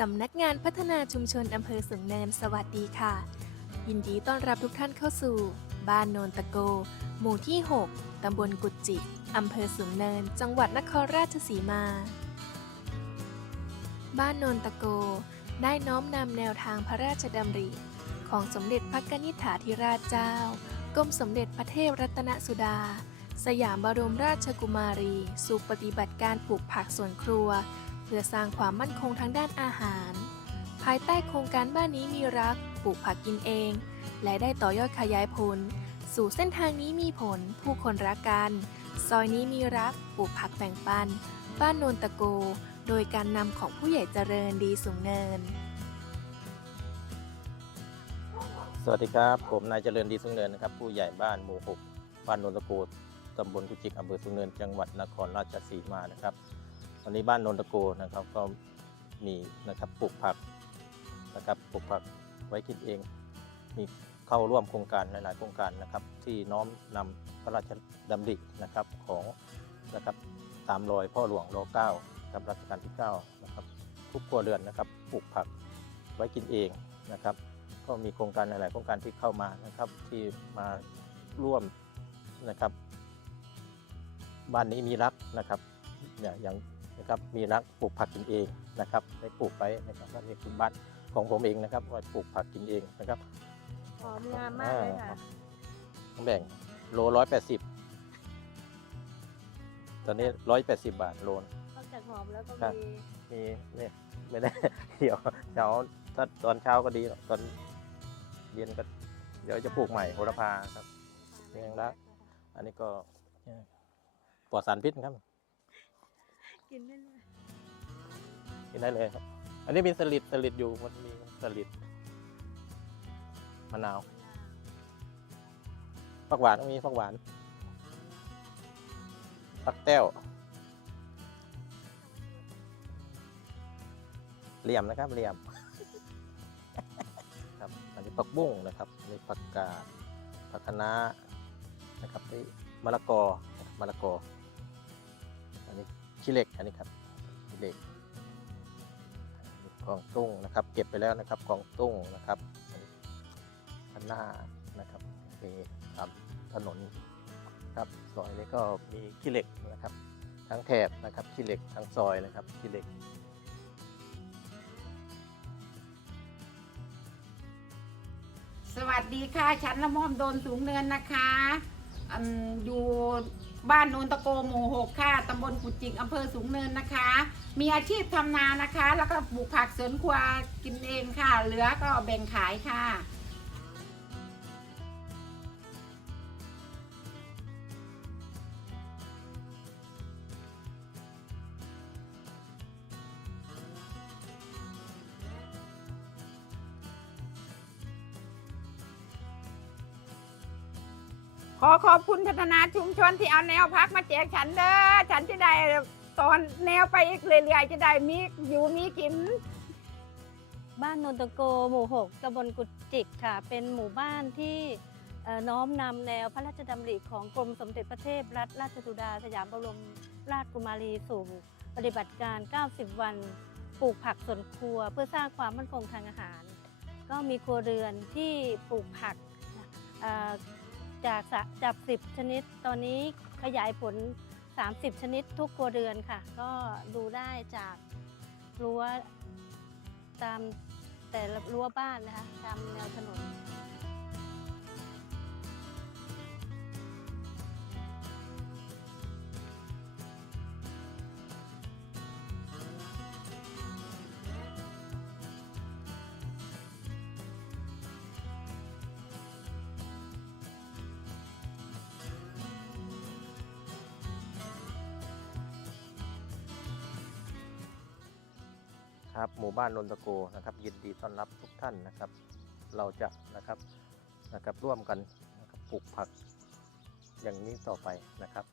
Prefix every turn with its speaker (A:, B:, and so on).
A: สำนักงานพัฒนาชุมชนอำเภอสูงเนินสวัสดีค่ะ ยินดีต้อนรับทุกท่านเข้าสู่ บ้านโนนตะโก หมู่ที่ 6 ตำบลกุดจิกอำเภอสูงเนิน จังหวัดนครราชสีมา บ้านโนนตะโก ได้น้อมนำแนวทางพระราชดำริ ของสมเด็จพระกนิษฐาธิราชเจ้ากรมสมเด็จพระเทพรัตนสุดา สยามบรมราชกุมารี สู่ปฏิบัติการปลูกผักสวนครัว เพื่อสร้างความมั่นคงทางด้านอาหาร ภายใต้โครงการบ้านนี้มีรัก ปลูกผักกินเอง และได้ต่อยอดขยายผล สู่เส้นทางนี้มีผล ผู้คนรักกัน ซอยนี้มีรัก ปลูกผักแบ่งปัน บ้านโนนตะโก โดยการนำของผู้ใหญ่เจริญดีสูงเนิน
B: สวัสดีครับ ผมนายเจริญดีสุงเนินนะครับ ผู้ใหญ่บ้านหมู่6บ้านโนนตะโกตำบลกุจิกอำเภอสุงเนิน จังหวัดนครราชสีมานะครับ วันนี้บ้านโนนตะโกนะครับก็มีนะครับปลูกผักนะครับปลูกผักไว้กินเอง มีเข้าร่วมโครงการหลาย ๆ โครงการนะครับ ที่น้อมนำพระราชดำรินะครับของนะครับตามรอยพ่อหลวงรเก้าครับรัชกาลที่9นะครับทุกครัวเรือนนะครับปลูกผักไว้กินเองนะครับ ก็มีโครงการหลาย ๆ โครงการที่เข้ามานะครับที่มาร่วมนะครับบ้านนี้มีรักนะครับเนี่ยอย่าง นะครับมีรักปลูกผักกินเองนะครับได้ปลูกไปนะครับก็นี่คือบ้านของผมเองนะครับว่าปลูกผักกินเองนะครับ
C: หอมงามมากเลยค่ะ
B: ต้องแบ่งโลร้อยแปดสิบตอนนี้ร้อยแปดสิบบาทโลน
C: นอกจากหอมแล้วก็
B: ครับ
C: มี
B: มีเนี่ยไม่ได้เดี๋ยวเช้าถ้าตอนเช้าก็ดีหรอกตอนเย็นก็เดี๋ยวจะปลูกใหม่โหระพาครับเลี้ยงละอันนี้ก็ปลอดสารพิษครับ
C: กินได้เลย
B: กินได้เลยครับ อันนี้มีสลิดสลิดอยู่มันมีสลิดมะนาวผักหวานก็มีผักหวานผักแต้วเหลี่ยมนะครับเหลี่ยมครับอันนี้ผักบุ้งนะครับอันนี้ผักกาดผักคะน้านะครับนี่มะละกอนะครับมะละกออันนี้ ขี้เหล็กอันนี้ครับขี้เหล็กกองตุ้งนะครับ เก็บไปแล้วนะครับกองตุ้งนะครับข้างหน้านะครับมีตามถนนครับซอยนี้ก็มีขี้เหล็กนะครับ ทั้งแถบนะครับขี้เหล็กทั้งซอยนะครับขี้เหล็ก
D: สวัสดีค่ะ ฉันละม่อมโดนสูงเนินนะคะอ,อยู่ บ้านโนนตะโกหมู่หกค่ะตำบลกุจิกอำเภอสูงเนินนะคะ มีอาชีพทำนานะคะ แล้วก็ปลูกผักสวนครัวกินเองค่ะ เหลือก็แบ่งขายค่ะ ขอขอบคุณพัฒนาชุมชนที่เอาแนวพักมาแจกฉันเด้อฉันจะได้ตอนแนวไปอีกเรื่อยๆจะได้มีอยู่มีกิน
C: บ้านนนตะโกหมู่หกตำบลกุดจิกค่ะ เป็นหมู่บ้านที่เอ่อน้อมนำแนวพระราชดำริของกรมสมเด็จพระเทพรัตนราชสุดาสยามบรมราชกุมารีสู่ปฏิบัติการ 90 วันปลูกผักสวนครัว เพื่อสร้างความมั่นคงทางอาหาร ก็มีครัวเรือนที่ปลูกผักเอ่อ จากสะจาก10 ชนิด ตอนนี้ขยายผล 30 ชนิดทุกครัวเรือนค่ะ ก็ดูได้จากรั้วตามแต่ละรั้วบ้านนะคะ ตามแนวถนน
B: ครับ หมู่บ้านนนทโกนะครับยินดีต้อนรับทุกท่านนะครับ เราจะนะครับนะครับร่วมกันนะครับปลูกผักอย่างนี้ต่อไปนะครับ